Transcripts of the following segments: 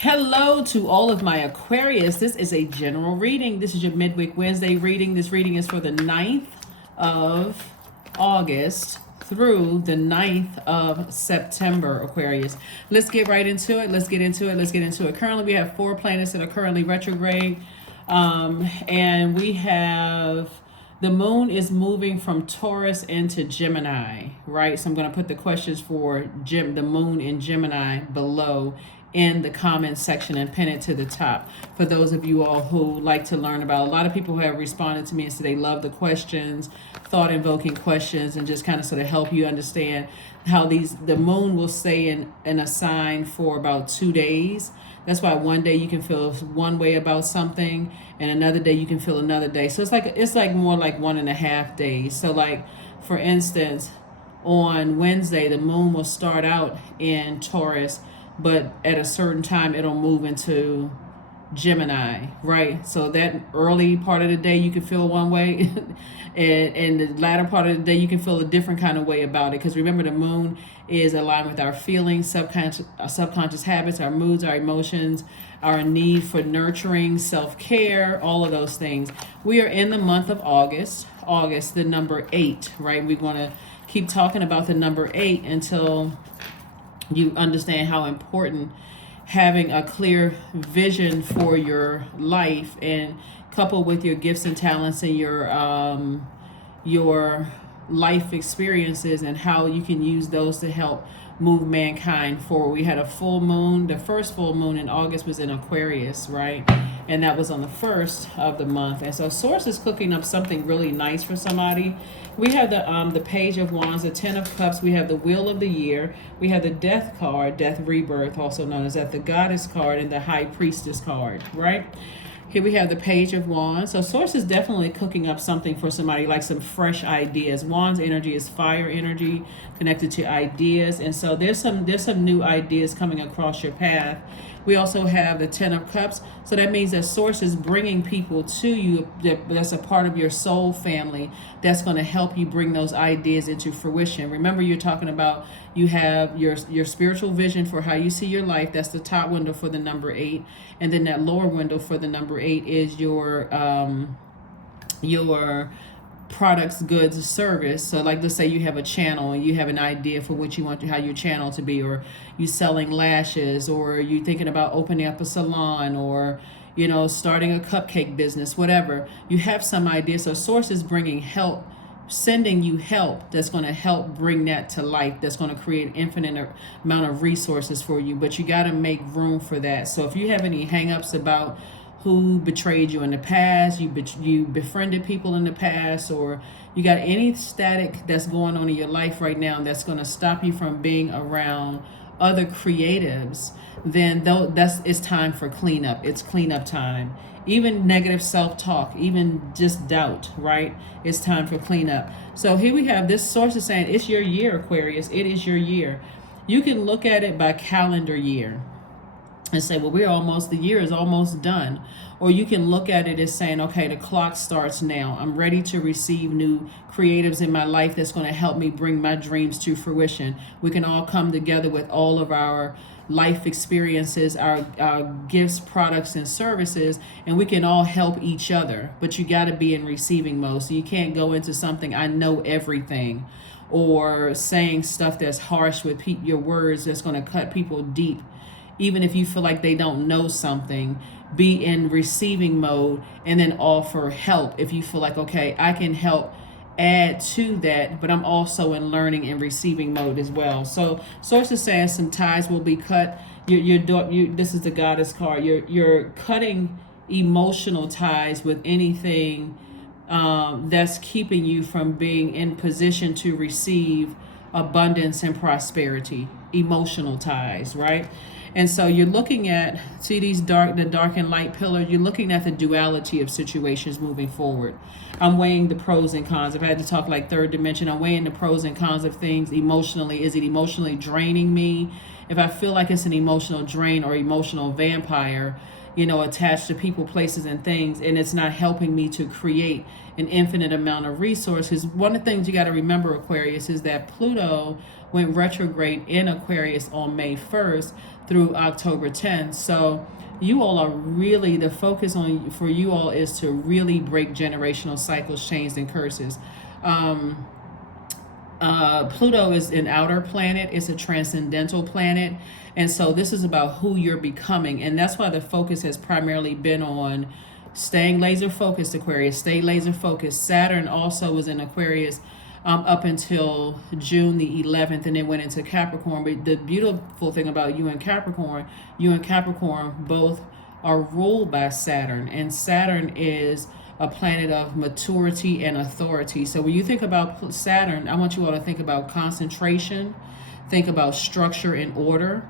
Hello to all of my Aquarius. This is a general reading. This is your midweek Wednesday reading. This reading is for the 9th of August through the 9th of September, Aquarius. Let's get right into it. Let's get into it. Currently, we have 4 planets that are currently retrograde. And we have the moon is moving from Taurus into Gemini, right? So I'm going to put the questions for the moon in Gemini below in the comment section and pin it to the top for those of you all who like to learn about. A lot of people have responded to me and said they love the questions, thought invoking questions, and just kind of sort of help you understand how the moon will stay in a sign for about 2 days. That's why one day you can feel one way about something and another day you can feel another day. So it's like more like 1.5 days. So like, for instance, on Wednesday the moon will start out in Taurus, but at a certain time it'll move into Gemini, right? So that early part of the day you can feel one way and the latter part of the day you can feel a different kind of way about it, because remember, the moon is aligned with our feelings, subconscious habits, our moods, our emotions, our need for nurturing, self-care, all of those things. We are in the month of August, the number 8, right? We're going to keep talking about the number 8 until you understand how important having a clear vision for your life, and coupled with your gifts and talents and your life experiences, and how you can use those to help move mankind forward. We had a full moon. The first full moon in August was in Aquarius, right? And that was on the 1st of the month. And so Source is cooking up something really nice for somebody. We have the Page of Wands, the 10 of Cups. We have the Wheel of the Year. We have the Death card, Death Rebirth, also known as that, the Goddess card, and the High Priestess card, right? Here we have the Page of Wands. So Source is definitely cooking up something for somebody, like some fresh ideas. Wands energy is fire energy connected to ideas. And so there's some new ideas coming across your path. We also have the 10 of Cups. So that means that Source is bringing people to you that's a part of your soul family that's going to help you bring those ideas into fruition. Remember, you're talking about, you have your spiritual vision for how you see your life. That's the top window for the number 8. And then that lower window for the number 8 is your products, goods, service. So like, let's say you have a channel and you have an idea for what you want how your channel to be, or you selling lashes, or you thinking about opening up a salon, or starting a cupcake business, whatever. You have some idea. So Source is bringing help, sending you help that's going to help bring that to life, that's going to create infinite amount of resources for you. But you got to make room for that. So if you have any hangups about who betrayed you in the past, you befriended people in the past, or you got any static that's going on in your life right now that's going to stop you from being around other creatives, then it's time for cleanup. It's cleanup time. Even negative self-talk, even just doubt, right? It's time for cleanup. So here we have this Source is saying it's your year, Aquarius. It is your year. You can look at it by calendar year and say, well, the year is almost done. Or you can look at it as saying, okay, the clock starts now. I'm ready to receive new creatives in my life that's going to help me bring my dreams to fruition. We can all come together with all of our life experiences, our gifts, products, and services, and we can all help each other. But you got to be in receiving mode. So you can't go into something, I know everything, or saying stuff that's harsh with your words that's going to cut people deep. Even if you feel like they don't know something, be in receiving mode and then offer help. If you feel like, okay, I can help add to that, but I'm also in learning and receiving mode as well. So Source is saying some ties will be cut. This is the Goddess card. You're cutting emotional ties with anything that's keeping you from being in position to receive abundance and prosperity. Emotional ties, right? And so you're looking at, see the dark and light pillar, you're looking at the duality of situations moving forward. I'm weighing the pros and cons. If I had to talk like third dimension, I'm weighing the pros and cons of things emotionally. Is it emotionally draining me? If I feel like it's an emotional drain or emotional vampire, attached to people, places, and things, and it's not helping me to create an infinite amount of resources. One of the things you got to remember, Aquarius, is that Pluto went retrograde in Aquarius on May 1st through October 10th. So you all are really, the focus on for you all is to really break generational cycles, chains, and curses. Pluto is an outer planet. It's a transcendental planet. And so this is about who you're becoming. And that's why the focus has primarily been on staying laser focused, Aquarius. Stay laser focused. Saturn also was in Aquarius up until June the 11th, and then went into Capricorn. But the beautiful thing about you and Capricorn both are ruled by Saturn. And Saturn is a planet of maturity and authority. So when you think about Saturn, I want you all to think about concentration, think about structure and order,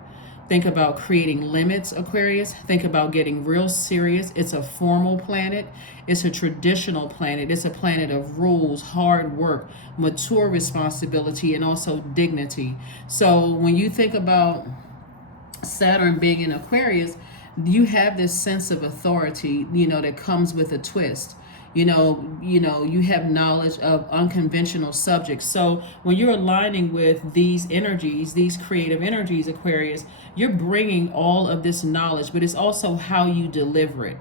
think about creating limits, Aquarius, think about getting real serious. It's a formal planet. It's a traditional planet. It's a planet of rules, hard work, mature responsibility, and also dignity. So when you think about Saturn being in Aquarius, you have this sense of authority, that comes with a twist. You have knowledge of unconventional subjects. So when you're aligning with these energies, these creative energies, Aquarius, you're bringing all of this knowledge, but it's also how you deliver it.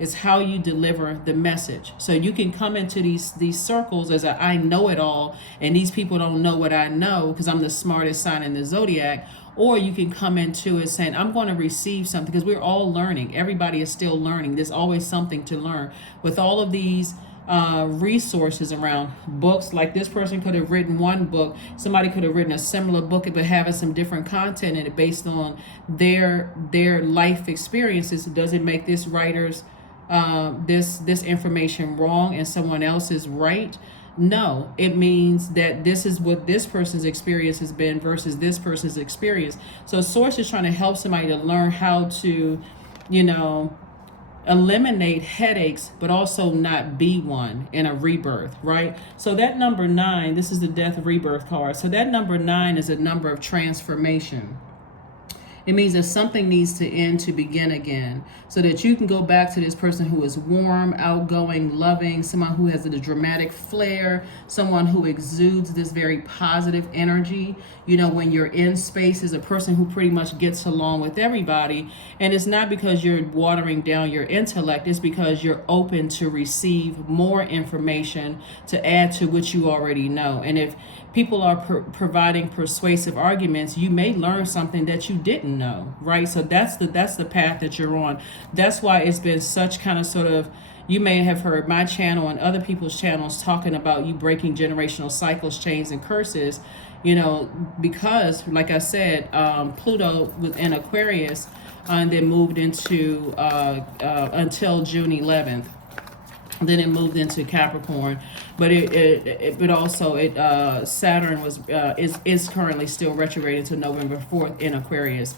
It's how you deliver the message. So you can come into these circles as I know it all, and these people don't know what I know because I'm the smartest sign in the Zodiac. Or you can come into it saying, I'm going to receive something, because we're all learning. Everybody is still learning. There's always something to learn. With all of these resources around books, like this person could have written one book, somebody could have written a similar book, but having some different content in it based on their life experiences. Does it make this writer's this information wrong and someone else is right? No, it means that this is what this person's experience has been versus this person's experience. So Source is trying to help somebody to learn how to, eliminate headaches, but also not be one in a rebirth, right? So that number 9, this is the death rebirth card. So that number 9 is a number of transformation. It means that something needs to end to begin again, so that you can go back to this person who is warm, outgoing, loving, someone who has a dramatic flair, someone who exudes this very positive energy. When you're in space, is a person who pretty much gets along with everybody. And it's not because you're watering down your intellect, it's because you're open to receive more information to add to what you already know. And if people are providing persuasive arguments, you may learn something that you didn't know, right? So that's the path that you're on. That's why it's been such kind of sort of, you may have heard my channel and other people's channels talking about you breaking generational cycles, chains, and curses, because like I said, Pluto was in Aquarius and then moved into until June 11th. Then it moved into Capricorn, but Saturn is currently still retrograde until November 4th in Aquarius.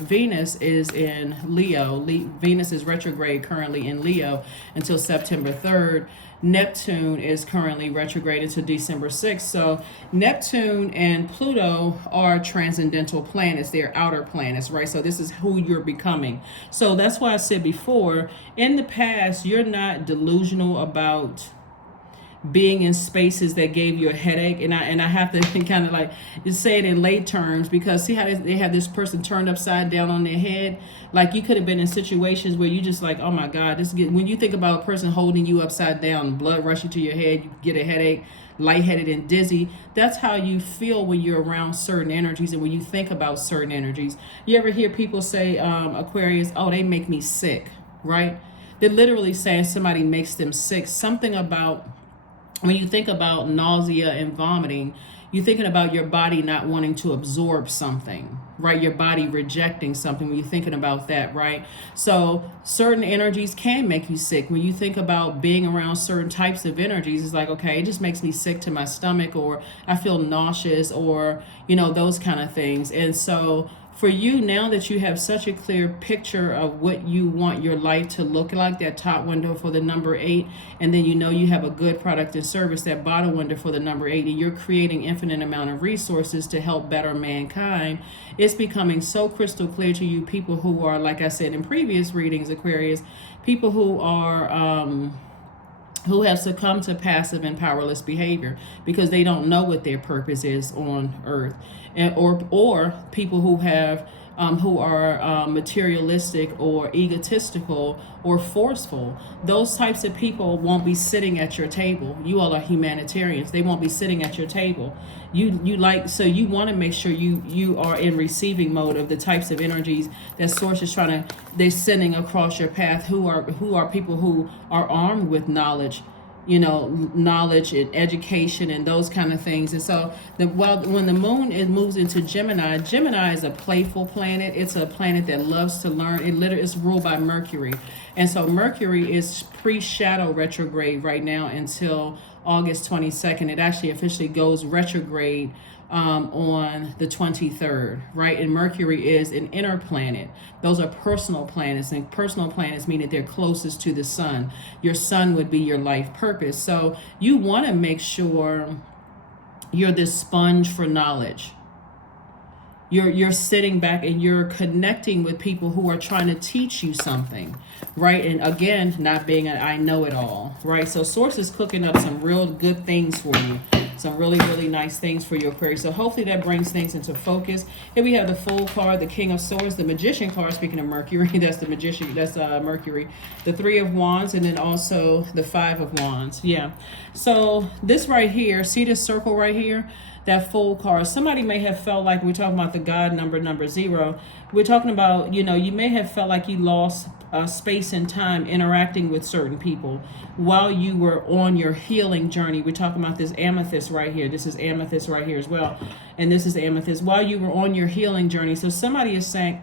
Venus is in Leo. Venus is retrograde currently in Leo until September 3rd. Neptune is currently retrograde until December 6th. So Neptune and Pluto are transcendental planets. They're outer planets, right? So this is who you're becoming. So that's why I said before, in the past, you're not delusional about being in spaces that gave you a headache, and I have to kind of like just say it in lay terms, because see how they have this person turned upside down on their head. Like, you could have been in situations where you just like, oh my God, when you think about a person holding you upside down, blood rushing to your head, you get a headache, lightheaded and dizzy. That's how you feel when you're around certain energies and when you think about certain energies. You ever hear people say, Aquarius, oh, they make me sick, right? They're literally saying somebody makes them sick. Something about, when you think about nausea and vomiting, you're thinking about your body not wanting to absorb something, right? Your body rejecting something when you're thinking about that, right? So certain energies can make you sick. When you think about being around certain types of energies, it's like, okay, it just makes me sick to my stomach, or I feel nauseous, or, those kind of things. And so for you, now that you have such a clear picture of what you want your life to look like, that top window for the number 8, and then you know you have a good product and service, that bottom window for the number 8, and you're creating infinite amount of resources to help better mankind, it's becoming so crystal clear to you, people who are, like I said in previous readings, Aquarius, people who are who have succumbed to passive and powerless behavior because they don't know what their purpose is on earth, and or people who have who are materialistic or egotistical or forceful. Those types of people won't be sitting at your table. You all are humanitarians. They won't be sitting at your table. You like, so you want to make sure you are in receiving mode of the types of energies that source is they're sending across your path, who are people who are armed with knowledge, knowledge and education and those kind of things. And so when the moon moves into Gemini, Gemini is a playful planet. It's a planet that loves to learn. It's ruled by Mercury. And so Mercury is pre-shadow retrograde right now until August 22nd. It actually officially goes retrograde on the 23rd, right? And Mercury is an inner planet. Those are personal planets, and personal planets mean that they're closest to the sun. Your sun would be your life purpose. So you want to make sure you're this sponge for knowledge. You're sitting back and you're connecting with people who are trying to teach you something, right? And again, not being an I know it all, right? So Source is cooking up some real good things for you. Some really, really nice things for your Aquarius. So hopefully that brings things into focus. Here we have the Fool card, the King of Swords, the Magician card, speaking of Mercury, that's the Magician, that's Mercury, the Three of Wands, and then also the Five of Wands. Yeah. So this right here, see this circle right here? That Fool card. Somebody may have felt like, we're talking about the God number 0. We're talking about, you may have felt like you lost space and time interacting with certain people while you were on your healing journey. We're talking about this amethyst right here. This is amethyst right here as well. And this is amethyst while you were on your healing journey. So somebody is saying,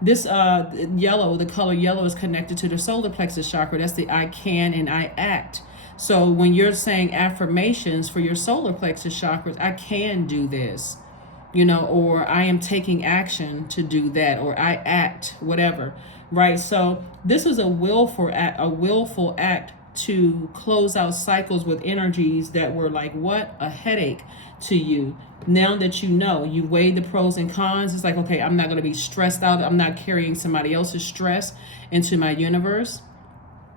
this yellow, the color yellow is connected to the solar plexus chakra. That's the I can and I act. So when you're saying affirmations for your solar plexus chakras, I can do this, or I am taking action to do that, or I act, whatever, right? So this is a willful act to close out cycles with energies that were like, what, a headache to you. Now that you weigh the pros and cons, it's like, okay, I'm not going to be stressed out. I'm not carrying somebody else's stress into my universe.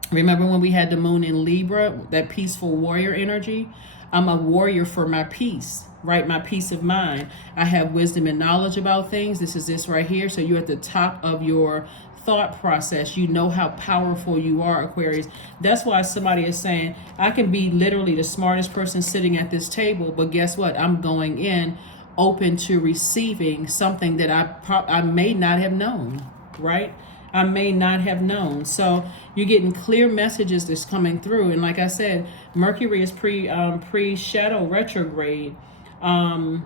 Remember when we had the moon in Libra, that peaceful warrior energy? I'm a warrior for my peace, right? My peace of mind. I have wisdom and knowledge about things. This is this right here. So you're at the top of your thought process. You know how powerful you are, Aquarius. That's why somebody is saying, I can be literally the smartest person sitting at this table, but guess what? I'm going in open to receiving something that I may not have known, right? I may not have known. So you're getting clear messages that's coming through. And like I said, Mercury is pre-shadow retrograde. And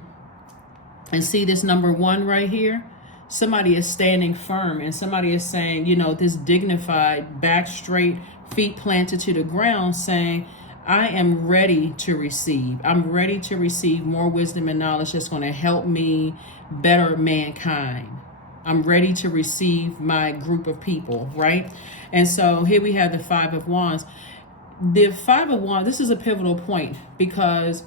see this number 1 right here? Somebody is standing firm, and somebody is saying, this dignified, back straight, feet planted to the ground, saying, I am ready to receive. I'm ready to receive more wisdom and knowledge that's going to help me better mankind. I'm ready to receive my group of people, right? And so here we have the Five of Wands. The Five of Wands, this is a pivotal point because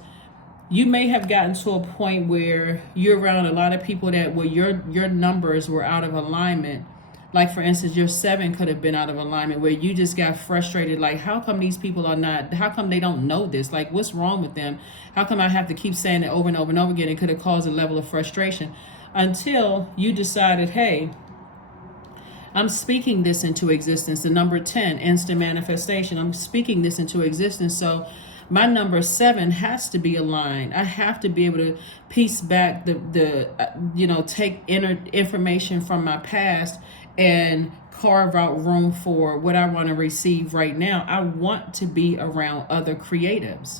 you may have gotten to a point where you're around a lot of people where your numbers were out of alignment. Like, for instance, your 7 could have been out of alignment where you just got frustrated. Like, how come these people how come they don't know this? Like, what's wrong with them? How come I have to keep saying it over and over and over again? It could have caused a level of frustration. Until you decided, hey, I'm speaking this into existence. The number 10, instant manifestation. I'm speaking this into existence. So my number 7 has to be aligned. I have to be able to piece back take inner information from my past and carve out room for what I want to receive right now. I want to be around other creatives.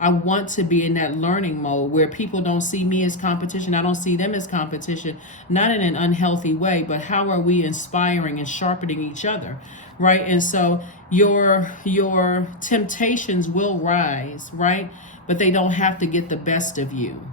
I want to be in that learning mode where people don't see me as competition. I don't see them as competition, not in an unhealthy way, but how are we inspiring and sharpening each other, right? And so your temptations will rise, right? But they don't have to get the best of you.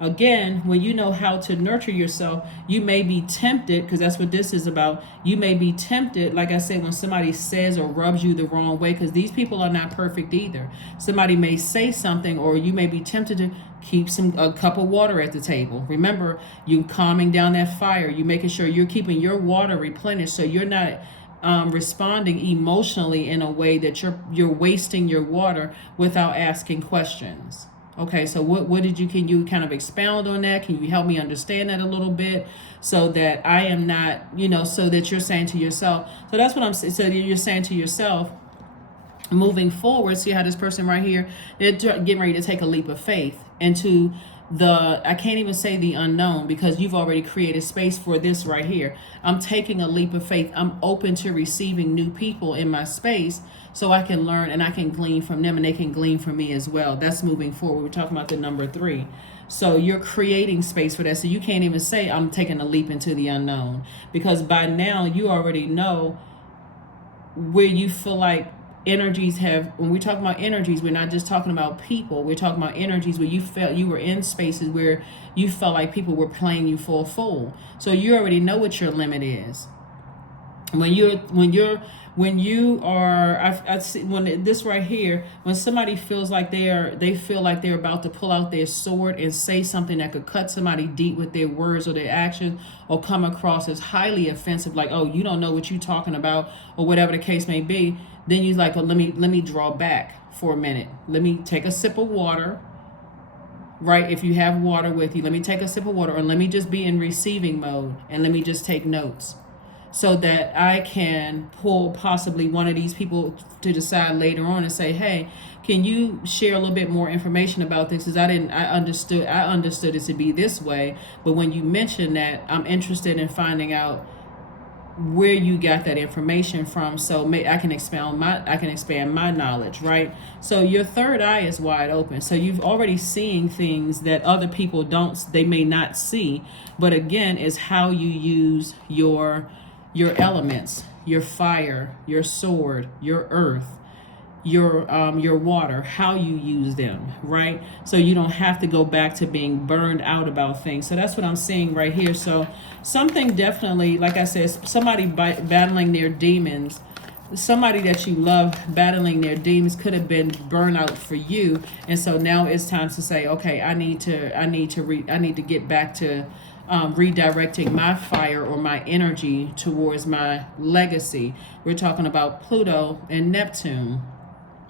Again, when you know how to nurture yourself, you may be tempted, because that's what this is about. You may be tempted, like I said, when somebody says or rubs you the wrong way, because these people are not perfect either. Somebody may say something, or you may be tempted to keep a cup of water at the table. Remember, you calming down that fire. You making sure you're keeping your water replenished, so you're not responding emotionally in a way that you're wasting your water without asking questions. Okay, so what did you, can you kind of expound on that? Can you help me understand that a little bit, so that I am not, so that you're saying to yourself, so that's what I'm saying. So you're saying to yourself, moving forward, see how this person right here, they're getting ready to take a leap of faith into I can't even say the unknown, because you've already created space for this right here. I'm taking a leap of faith. I'm open to receiving new people in my space, so I can learn and I can glean from them and they can glean from me as well. That's moving forward. We're talking about the number 3. So you're creating space for that. So you can't even say I'm taking a leap into the unknown, because by now you already know where you feel like energies have. When we talk about energies, we're not just talking about people. We're talking about energies where you felt you were in spaces where you felt like people were playing you for a fool. So you already know what your limit is. When you are, I see, when this right here, when somebody feels like they feel like they're about to pull out their sword and say something that could cut somebody deep with their words or their actions, or come across as highly offensive, like, oh, you don't know what you're talking about, or whatever the case may be, then you're like, well, let me draw back for a minute. Let me take a sip of water. Right? If you have water with you, let me take a sip of water, or let me just be in receiving mode and let me just take notes, so that I can pull possibly one of these people to decide later on and say, hey, can you share a little bit more information about this? Because I understood it to be this way, but when you mention that, I'm interested in finding out where you got that information from, so I can expand my knowledge, right? So your third eye is wide open. So you've already seeing things that other people they may not see, but again, is how you use your elements, your fire, your sword, your earth, your water, how you use them, right? So you don't have to go back to being burned out about things. So that's what I'm seeing right here. So something definitely, like I said, somebody battling their demons, somebody that you love battling their demons could have been burnout for you, and so now it's time to say, okay, I need to get back to redirecting my fire or my energy towards my legacy. We're talking about Pluto and Neptune.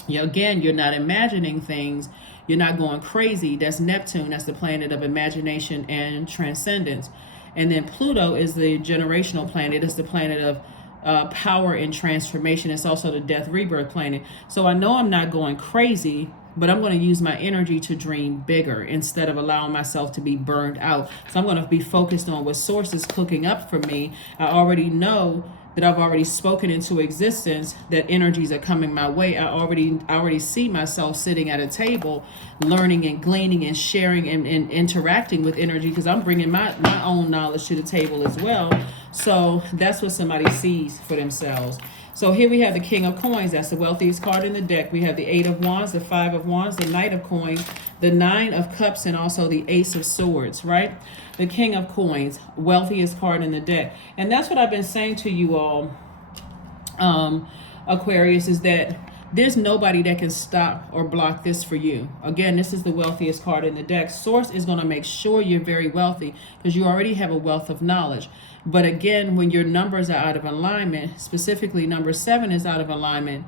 Again, you're not imagining things. You're not going crazy. That's Neptune. That's the planet of imagination and transcendence. And then Pluto is the generational planet. It's the planet of power and transformation. It's also the death rebirth planet. So I know I'm not going crazy, but I'm going to use my energy to dream bigger instead of allowing myself to be burned out. So I'm going to be focused on what source is cooking up for me. I already know that I've already spoken into existence, that energies are coming my way. I already see myself sitting at a table, learning and gleaning and sharing and interacting with energy, because I'm bringing my own knowledge to the table as well. So that's what somebody sees for themselves. So here we have the King of Coins. That's the wealthiest card in the deck. We have the 8 of Wands, the 5 of Wands, the Knight of Coins, the 9 of Cups, and also the Ace of Swords, right? The King of Coins, wealthiest card in the deck. And that's what I've been saying to you all, Aquarius, is that there's nobody that can stop or block this for you. Again, this is the wealthiest card in the deck. Source is going to make sure you're very wealthy, because you already have a wealth of knowledge. But again, when your numbers are out of alignment, specifically number 7 is out of alignment,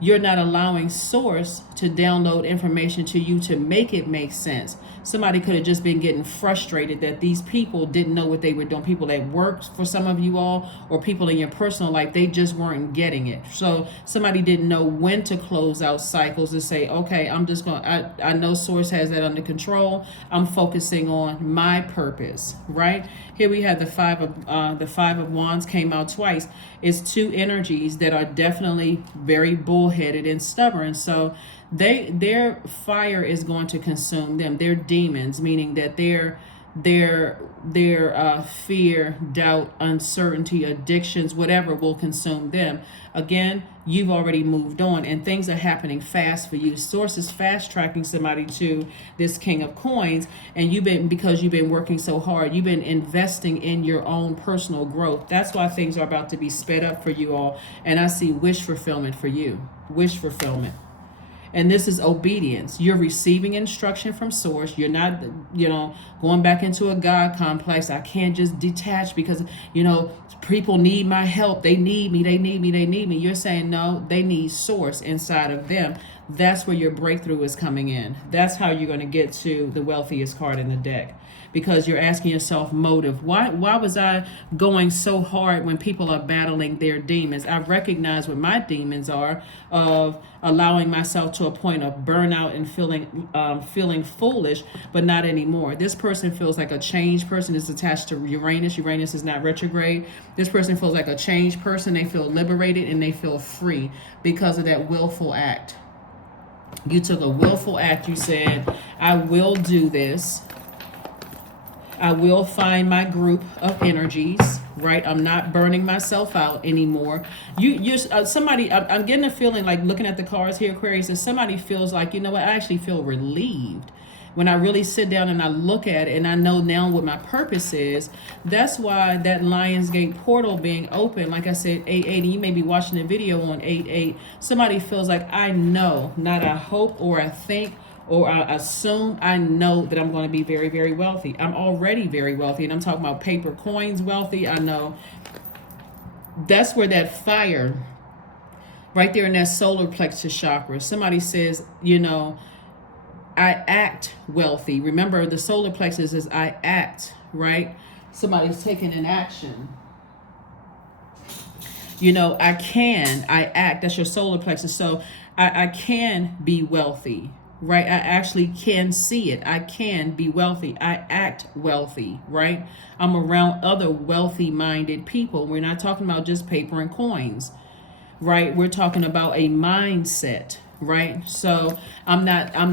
you're not allowing source to download information to you to make it make sense. Somebody could have just been getting frustrated that these people didn't know what they were doing. People that worked for some of you all, or people in your personal life, they just weren't getting it. So somebody didn't know when to close out cycles and say, okay, I'm just going to, I know source has that under control. I'm focusing on my purpose, right? Here we have the five of Wands came out twice. It's 2 energies that are definitely very bullheaded and stubborn. So their fire is going to consume them. They're demons, meaning that they're their fear, doubt, uncertainty, addictions, whatever will consume them. Again, you've already moved on and things are happening fast for you. Source is fast tracking somebody to this King of Coins, and because you've been working so hard, you've been investing in your own personal growth. That's why things are about to be sped up for you all. And I see wish fulfillment for you. Wish fulfillment. And this is obedience. You're receiving instruction from source. You're not, going back into a God complex. I can't just detach because, people need my help. They need me. They need me. They need me. You're saying, no, they need source inside of them. That's where your breakthrough is coming in. That's how you're going to get to the wealthiest card in the deck. Because you're asking yourself motive. Why was I going so hard when people are battling their demons? I recognize what my demons are of allowing myself to a point of burnout and feeling foolish, but not anymore. This person feels like a changed person. Is attached to Uranus. Uranus is not retrograde. This person feels like a changed person. They feel liberated and they feel free because of that willful act. You took a willful act. You said, I will do this. I will find my group of energies, right? I'm not burning myself out anymore. Somebody, I'm getting a feeling like looking at the cards here, Aquarius, that somebody feels like, you know what, I actually feel relieved. When I really sit down and I look at it and I know now what my purpose is. That's why that Lionsgate portal being open, like I said, 880, you may be watching the video on 88. Somebody feels like, I know, not I hope or I think, or I assume, I know that I'm going to be very, very wealthy. I'm already very wealthy, and I'm talking about paper coins wealthy. I know that's where that fire, right there in that solar plexus chakra, somebody says, I act wealthy. Remember, the solar plexus is I act, right? Somebody's taking an action. I act. That's your solar plexus. So I can be wealthy. Right? I actually can see it. I can be wealthy. I act wealthy, right? I'm around other wealthy minded people. We're not talking about just paper and coins, right? We're talking about a mindset, right? So I'm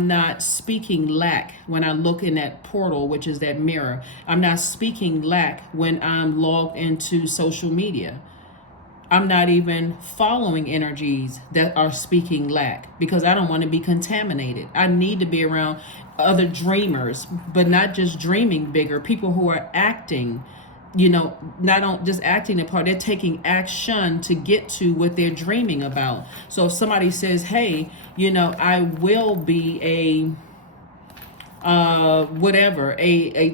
not speaking lack when I look in that portal, which is that mirror. I'm not speaking lack when I'm logged into social media. I'm not even following energies that are speaking lack because I don't want to be contaminated. I need to be around other dreamers, but not just dreaming bigger, people who are acting, not just acting a part, they're taking action to get to what they're dreaming about. So if somebody says, hey, I will be a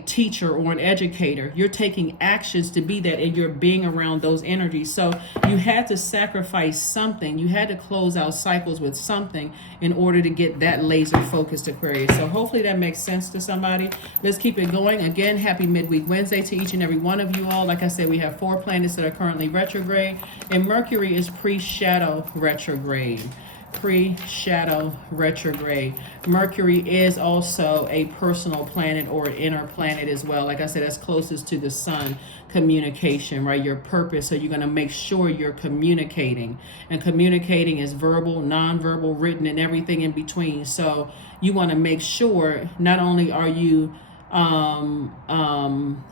teacher or an educator, you're taking actions to be that, and you're being around those energies. So you had to sacrifice something. You had to close out cycles with something in order to get that laser focused Aquarius. So hopefully that makes sense to somebody. Let's keep it going. Again, happy midweek Wednesday to each and every one of you all. Like I said, we have 4 planets that are currently retrograde, and Mercury is pre-shadow retrograde. Pre-shadow retrograde. Mercury is also a personal planet or an inner planet as well. Like I said, that's closest to the sun. Communication, right? Your purpose. So you're going to make sure you're communicating. And communicating is verbal, nonverbal, written, and everything in between. So you want to make sure not only are you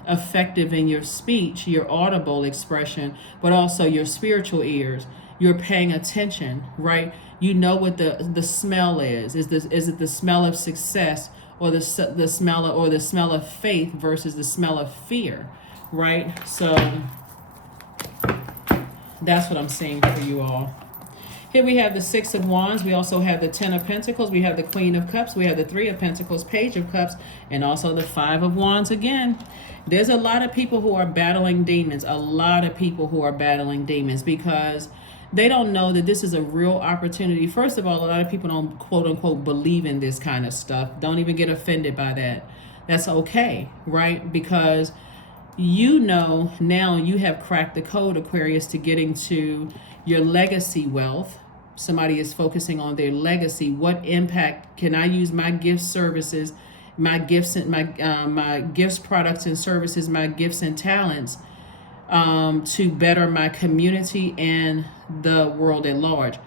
effective in your speech, your audible expression, but also your spiritual ears. You're paying attention, right? You know what the smell is. Is it the smell of success, or the smell of faith versus the smell of fear, right? So that's what I'm seeing for you all. Here we have the 6 of Wands. We also have the 10 of Pentacles. We have the Queen of Cups. We have the 3 of Pentacles, Page of Cups, and also the 5 of Wands again. There's a lot of people who are battling demons. A lot of people who are battling demons because they don't know that this is a real opportunity. First of all, a lot of people don't, quote unquote, believe in this kind of stuff. Don't even get offended by that. That's okay, right? Because now you have cracked the code, Aquarius, to getting to your legacy wealth. Somebody is focusing on their legacy. What impact can I use my gift services, my gifts and my gifts, products and services, my gifts and talents to better my community and the world at large?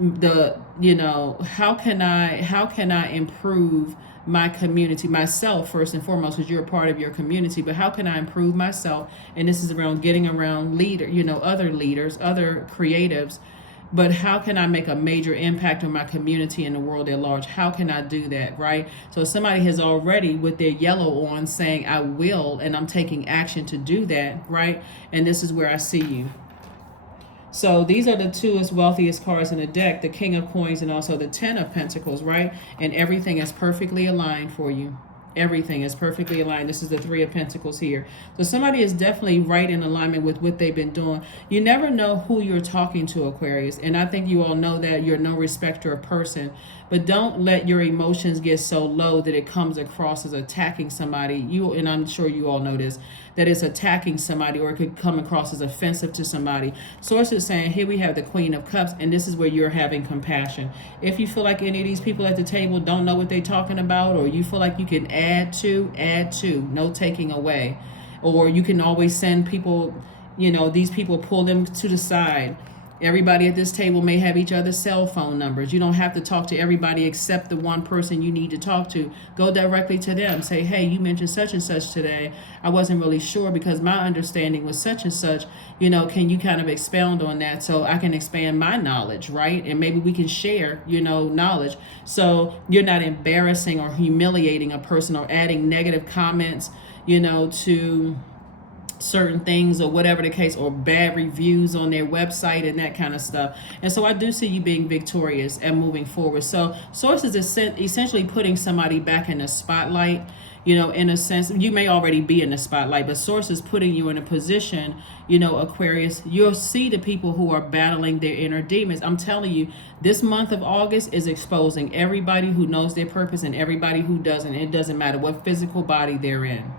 how can I improve my community, myself first and foremost, because you're a part of your community, but how can I improve myself? And this is around getting around other leaders, other creatives. But how can I make a major impact on my community and the world at large? How can I do that, right? So somebody has already, with their yellow on, saying, I will, and I'm taking action to do that, right? And this is where I see you. So these are the two wealthiest cards in the deck, the King of Coins and also the Ten of Pentacles, right? And everything is perfectly aligned for you. Everything is perfectly aligned. This is the Three of Pentacles here. So somebody is definitely right in alignment with what they've been doing. You never know who you're talking to, Aquarius. And I think you all know that you're no respecter of person. But don't let your emotions get so low that it comes across as attacking somebody. And I'm sure you all know this, that it's attacking somebody, or it could come across as offensive to somebody. Source is saying, here we have the Queen of Cups, and this is where you're having compassion. If you feel like any of these people at the table don't know what they're talking about, or you feel like you can add to, no taking away. Or you can always send people, these people, pull them to the side. Everybody at this table may have each other's cell phone numbers. You don't have to talk to everybody except the one person you need to talk to. Go directly to them. Say, hey, you mentioned such and such today. I wasn't really sure because my understanding was such and such. Can you kind of expound on that so I can expand my knowledge, right? And maybe we can share, knowledge. So you're not embarrassing or humiliating a person or adding negative comments, to certain things or whatever the case, or bad reviews on their website and that kind of stuff. And so I do see you being victorious and moving forward. So Source is essentially putting somebody back in the spotlight. In a sense, you may already be in the spotlight, but Source is putting you in a position, Aquarius. You'll see the people who are battling their inner demons. I'm telling you, this month of August is exposing everybody who knows their purpose and everybody who doesn't. It doesn't matter what physical body they're in.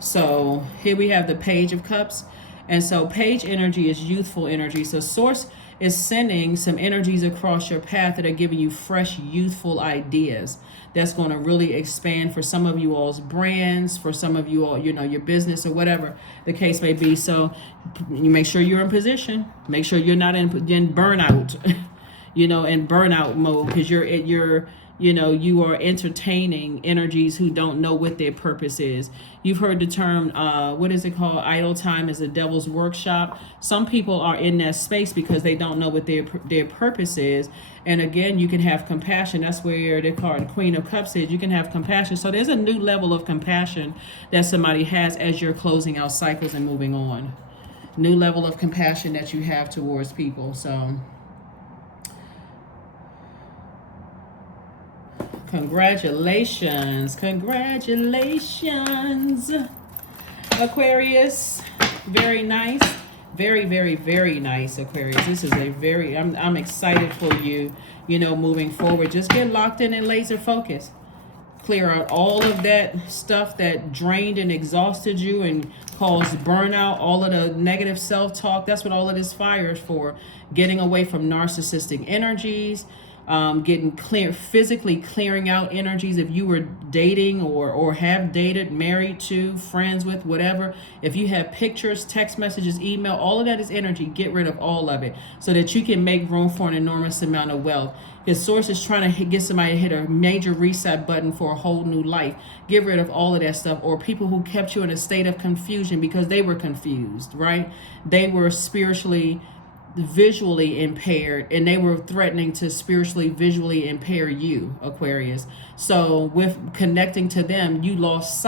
So here we have the Page of Cups. And so page energy is youthful energy. So Source is sending some energies across your path that are giving you fresh, youthful ideas. That's going to really expand for some of you all's brands, for some of you all, your business or whatever the case may be. So you make sure you're in position. Make sure you're not in burnout, in burnout mode, because you are entertaining energies who don't know what their purpose is. You've heard the term, what is it called? Idle time is the devil's workshop. Some people are in that space because they don't know what their purpose is. And again, you can have compassion. That's where the card, Queen of Cups, is. You can have compassion. So there's a new level of compassion that somebody has as you're closing out cycles and moving on. New level of compassion that you have towards people. So congratulations, Aquarius. Very nice, very, very, very nice, Aquarius. This is I'm excited for you, moving forward. Just get locked in and laser focus. Clear out all of that stuff that drained and exhausted you and caused burnout, all of the negative self-talk. That's what all of this fire is for. Getting away from narcissistic energies, getting clear, physically clearing out energies. If you were dating or have dated, married to, friends with, whatever, if you have pictures, text messages, email, all of that is energy. Get rid of all of it so that you can make room for an enormous amount of wealth. His Source is trying to get somebody to hit a major reset button for a whole new life. Get rid of all of that stuff, or people who kept you in a state of confusion because they were confused, right? They were spiritually, visually impaired, and they were threatening to spiritually, visually impair you, Aquarius. So with connecting to them, you lost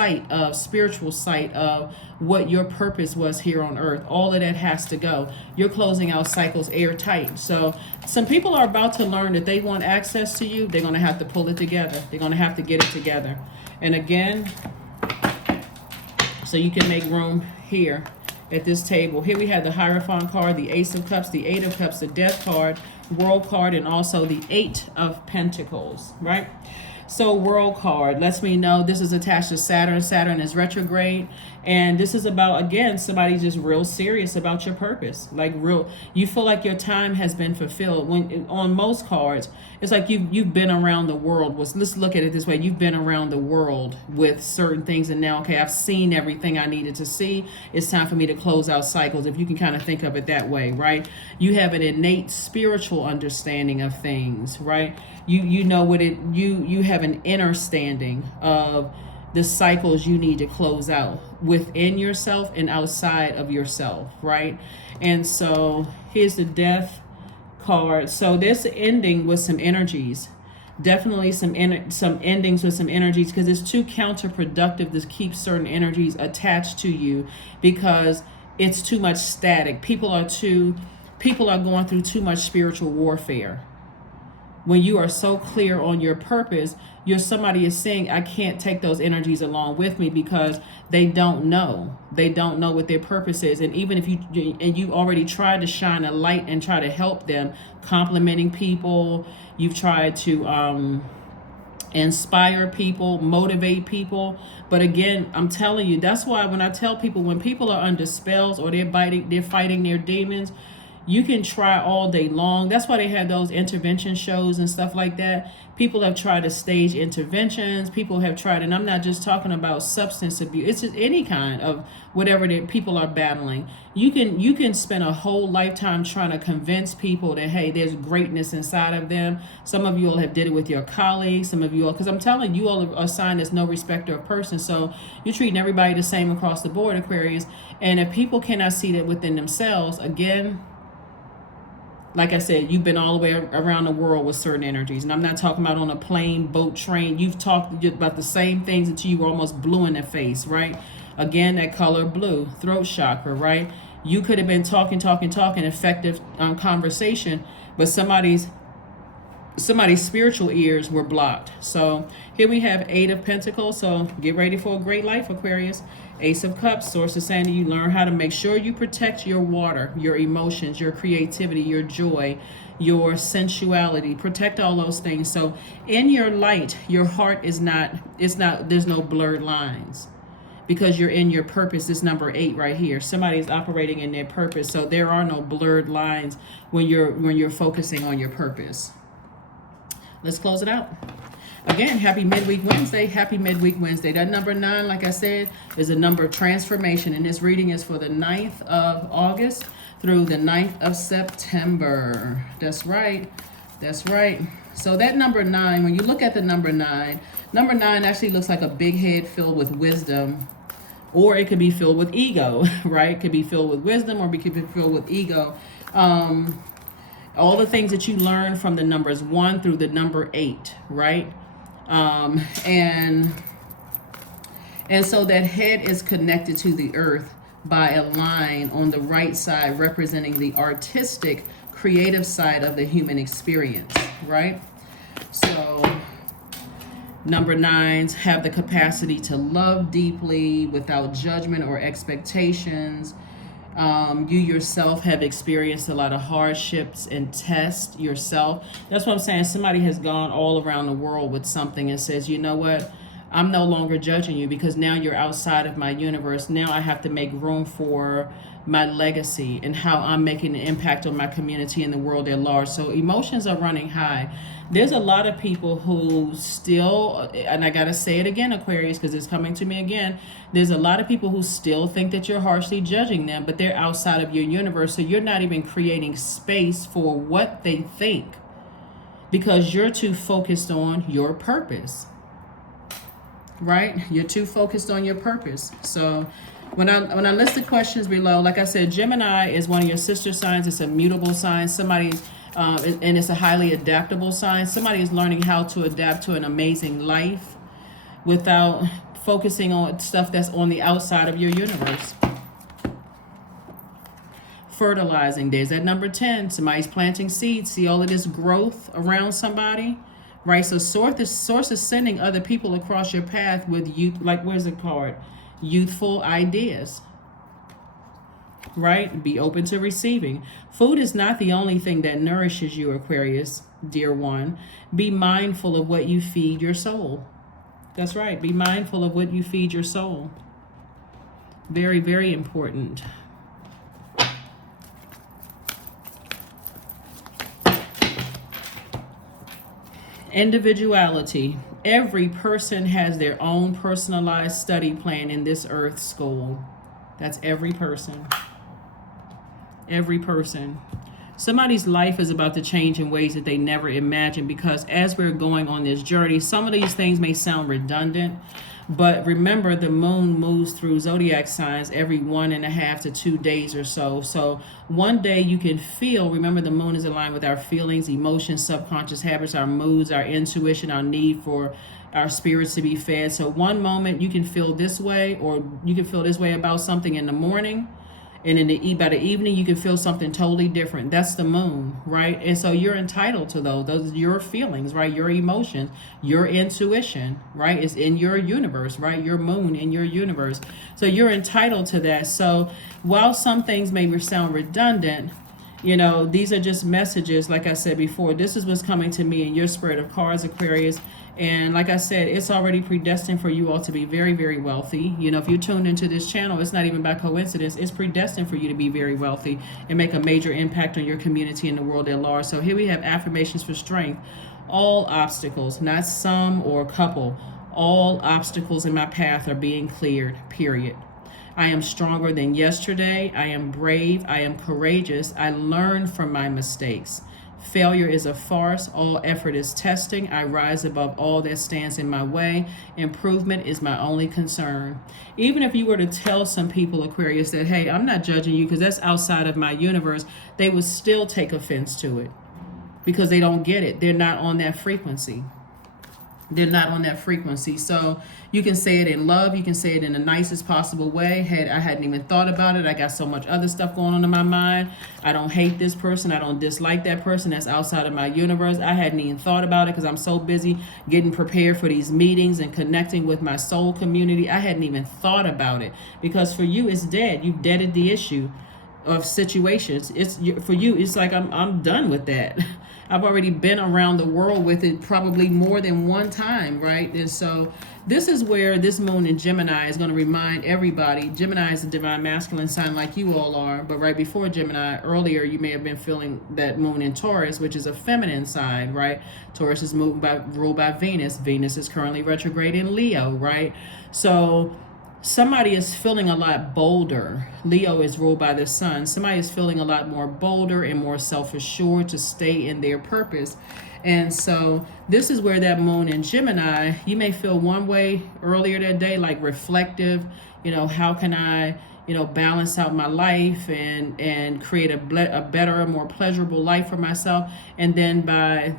spiritual sight of what your purpose was here on earth. All of that has to go. You're closing out cycles airtight. So some people are about to learn that they want access to you. They're going to have to pull it together. They're going to have to get it together. And again, so you can make room here at this table. Here we have the Hierophant card, the Ace of Cups, the Eight of Cups, the Death card, World card, and also the Eight of Pentacles, right? So world card lets me know this is attached to Saturn. Saturn is retrograde. And this is about, again, somebody just real serious about your purpose. Like real, you feel like your time has been fulfilled. When on most cards, it's like you've been around the world. Let's look at it this way. You've been around the world with certain things, and now, okay, I've seen everything I needed to see. It's time for me to close out cycles, if you can kind of think of it that way, right? You have an innate spiritual understanding of things, right? You know what it you have an inner standing of the cycles you need to close out within yourself and outside of yourself, right? And so here's the death card. So there's an ending with some energies, definitely some endings with some energies, because it's too counterproductive to keep certain energies attached to you, because it's too much static. People are going through too much spiritual warfare. When you are so clear on your purpose, somebody is saying, I can't take those energies along with me, because they don't know what their purpose is. And even if you already tried to shine a light and try to help them, complimenting people, you've tried to inspire people, motivate people. But again, I'm telling you, that's why when I tell people, when people are under spells or they're fighting their demons, you can try all day long. That's why they have those intervention shows and stuff like that. People have tried to stage interventions. People have tried, and I'm not just talking about substance abuse. It's just any kind of whatever that people are battling. You can spend a whole lifetime trying to convince people that, hey, there's greatness inside of them. Some of you all have did it with your colleagues. Some of you all, because I'm telling you, all are assigned as no respecter of person. So you're treating everybody the same across the board, Aquarius. And if people cannot see that within themselves, again, like I said, you've been all the way around the world with certain energies. And I'm not talking about on a plane, boat, train. You've talked about the same things until you were almost blue in the face, right? Again, that color blue, throat chakra, right? You could have been talking, effective conversation, but somebody's spiritual ears were blocked. So here we have 8 of Pentacles. So get ready for a great life, Aquarius. Ace of Cups, source is saying to you, learn how to make sure you protect your water, your emotions, your creativity, your joy, your sensuality. Protect all those things. So in your light, your heart is not, there's no blurred lines, because you're in your purpose. This number 8 right here. Somebody's operating in their purpose. So there are no blurred lines when you're focusing on your purpose. Let's close it out. Again, happy midweek Wednesday. Happy midweek Wednesday. That number 9, like I said, is a number of transformation. And this reading is for the 9th of August through the 9th of September. That's right. That's right. So that number 9, when you look at the number 9 actually looks like a big head filled with wisdom, or it could be filled with ego, right? It could be filled with wisdom, or it could be filled with ego. All the things that you learn from the numbers 1 through the number 8, right? And so that head is connected to the earth by a line on the right side representing the artistic, creative side of the human experience, right? So number 9s have the capacity to love deeply without judgment or expectations. You yourself have experienced a lot of hardships and tests yourself. That's what I'm saying. Somebody has gone all around the world with something and says, you know what? I'm no longer judging you, because now you're outside of my universe. Now I have to make room for my legacy and how I'm making an impact on my community and the world at large. So emotions are running high. There's a lot of people who still, and I got to say it again, Aquarius, because it's coming to me again. There's a lot of people who still think that you're harshly judging them, but they're outside of your universe. So you're not even creating space for what they think, because you're too focused on your purpose, right? You're too focused on your purpose. So when I list the questions below, like I said, Gemini is one of your sister signs. It's a mutable sign. Somebody's and it's a highly adaptable sign. Somebody is learning how to adapt to an amazing life without focusing on stuff that's on the outside of your universe. Fertilizing, there's that number 10. Somebody's planting seeds. See all of this growth around somebody, right? So source is sending other people across your path with youth, like, where's the card? Youthful ideas. right? Be open to receiving. Food is not the only thing that nourishes you, Aquarius, dear one. Be mindful of what you feed your soul. That's right. Be mindful of what you feed your soul. Very, very important. Individuality. Every person has their own personalized study plan in this earth school. That's every person. Every person. Somebody's life is about to change in ways that they never imagined, because as we're going on this journey, some of these things may sound redundant, but remember, the moon moves through zodiac signs every 1.5 to 2 days or so. So one day you can feel, remember, the moon is aligned with our feelings, emotions, subconscious habits, our moods, our intuition, our need for our spirits to be fed. So one moment you can feel this way, or you can feel this way about something in the morning, and by the evening you can feel something totally different. That's the moon, right? And so you're entitled to those your feelings, right? Your emotions, your intuition, right? It's in your universe, right? Your moon in your universe. So you're entitled to that. So while some things may sound redundant, these are just messages. Like I said before, this is what's coming to me in your spread of cards, Aquarius. And like I said, it's already predestined for you all to be very, very wealthy. If you tuned into this channel, it's not even by coincidence. It's predestined for you to be very wealthy and make a major impact on your community and the world at large. So here we have affirmations for strength. All obstacles, not some or a couple, all obstacles in my path are being cleared, period. I am stronger than yesterday. I am brave. I am courageous. I learn from my mistakes. Failure is a farce. All effort is testing. I rise above all that stands in my way. Improvement is my only concern. Even if you were to tell some people, Aquarius, that, hey, I'm not judging you because that's outside of my universe, they would still take offense to it because they don't get it. They're not on that frequency. They're not on that frequency. So you can say it in love. You can say it in the nicest possible way. I hadn't even thought about it. I got so much other stuff going on in my mind. I don't hate this person. I don't dislike that person. That's outside of my universe. I hadn't even thought about it because I'm so busy getting prepared for these meetings and connecting with my soul community. I hadn't even thought about it because for you, it's dead. You've deaded the issue of situations. It's for you. It's like I'm done with that. I've already been around the world with it probably more than one time, right? And so this is where this moon in Gemini is going to remind everybody. Gemini is a divine masculine sign like you all are, but right before Gemini, earlier, you may have been feeling that moon in Taurus, which is a feminine sign, right? Taurus is ruled by Venus. Venus is currently retrograde in Leo, right? So somebody is feeling a lot bolder. Leo is ruled by the sun. Somebody is feeling a lot more bolder and more self-assured to stay in their purpose. And so this is where that moon in Gemini, you may feel one way earlier that day, like reflective, how can I, balance out my life and create a better, more pleasurable life for myself. And then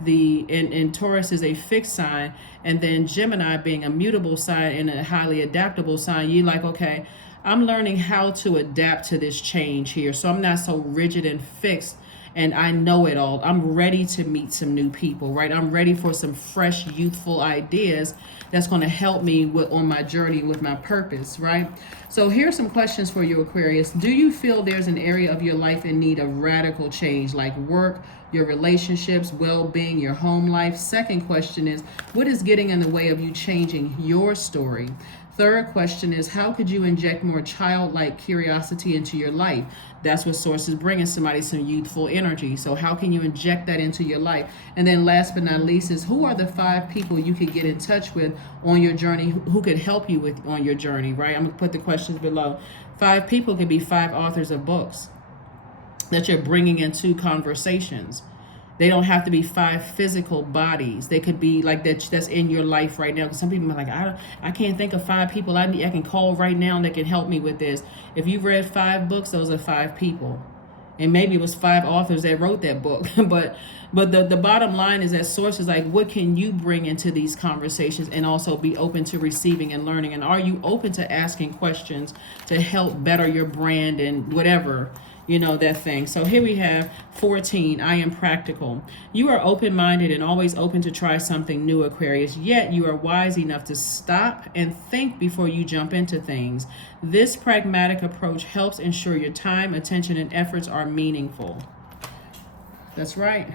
in Taurus is a fixed sign, and then Gemini being a mutable sign and a highly adaptable sign, you like, okay, I'm learning how to adapt to this change here. So I'm not so rigid and fixed and I know it all. I'm ready to meet some new people, right? I'm ready for some fresh, youthful ideas that's going to help me on my journey with my purpose, right? So here's some questions for you, Aquarius. Do you feel there's an area of your life in need of radical change, like work, your relationships, well-being, your home life? Second question is, what is getting in the way of you changing your story? Third question is, how could you inject more childlike curiosity into your life? That's what Source is bringing somebody, some youthful energy. So how can you inject that into your life? And then last but not least is, who are the 5 people you could get in touch with on your journey, who could help you on your journey, right? I'm going to put the questions below. 5 people could be 5 authors of books that you're bringing into conversations. They don't have to be 5 physical bodies. They could be like that's in your life right now. Because some people are like, I can't think of 5 people I can call right now that can help me with this. If you've read 5 books, those are 5 people. And maybe it was 5 authors that wrote that book. but the bottom line is that Source is like, what can you bring into these conversations, and also be open to receiving and learning? And are you open to asking questions to help better your brand and whatever? you know, that thing. So here we have 14. I am practical. You are open-minded and always open to try something new, Aquarius, yet you are wise enough to stop and think before you jump into things. This pragmatic approach helps ensure your time, attention, and efforts are meaningful. That's right.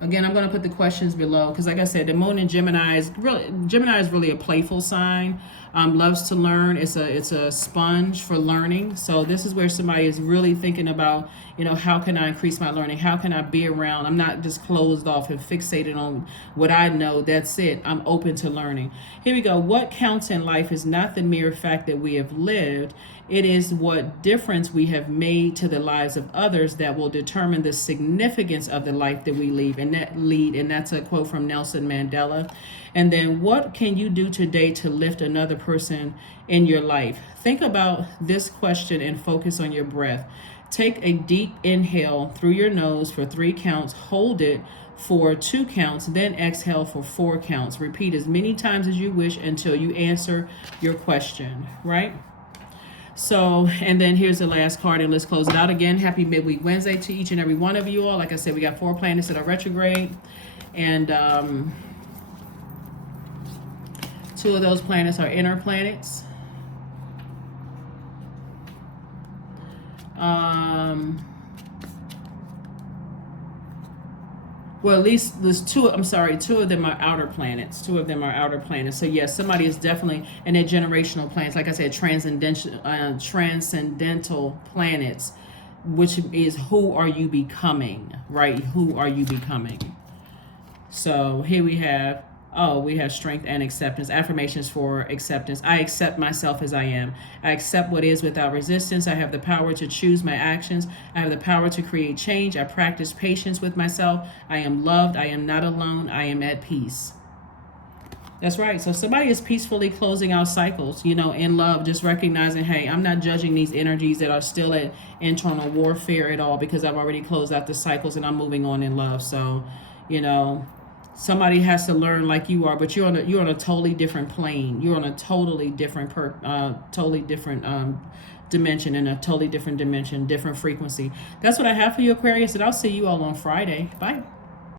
Again, I'm going to put the questions below because, like I said, the moon in Gemini is really a playful sign. Loves to learn. It's a sponge for learning. So this is where somebody is really thinking about, you know, how can I increase my learning? How can I be around? I'm not just closed off and fixated on what I know. That's it. I'm open to learning. Here we go. What counts in life is not the mere fact that we have lived. It is what difference we have made to the lives of others that will determine the significance of the life that we lead. And that's a quote from Nelson Mandela. And then what can you do today to lift another person in your life? Think about this question and focus on your breath. Take a deep inhale through your nose for 3 counts. Hold it for 2 counts. Then exhale for 4 counts. Repeat as many times as you wish until you answer your question, right? So, and then here's the last card, and let's close it out again. Happy midweek Wednesday to each and every one of you all. Like I said, we got 4 planets that are retrograde, and 2 of those planets are inner planets. Well, at least there's 2 of them are outer planets. 2 of them are outer planets. So yes, somebody is definitely, and they're generational planets. Like I said, transcendental planets, which is who are you becoming, right? Who are you becoming? So here we have strength and acceptance. Affirmations for acceptance. I accept myself as I am. I accept what is without resistance. I have the power to choose my actions. I have the power to create change. I practice patience with myself. I am loved. I am not alone. I am at peace. That's right. So somebody is peacefully closing out cycles, you know, in love, just recognizing, hey, I'm not judging these energies that are still at internal warfare at all because I've already closed out the cycles and I'm moving on in love. So, you know, somebody has to learn like you are, but you're on a totally different plane. You're on a totally different dimension, in a totally different dimension, different frequency. That's what I have for you, Aquarius, and I'll see you all on Friday. Bye.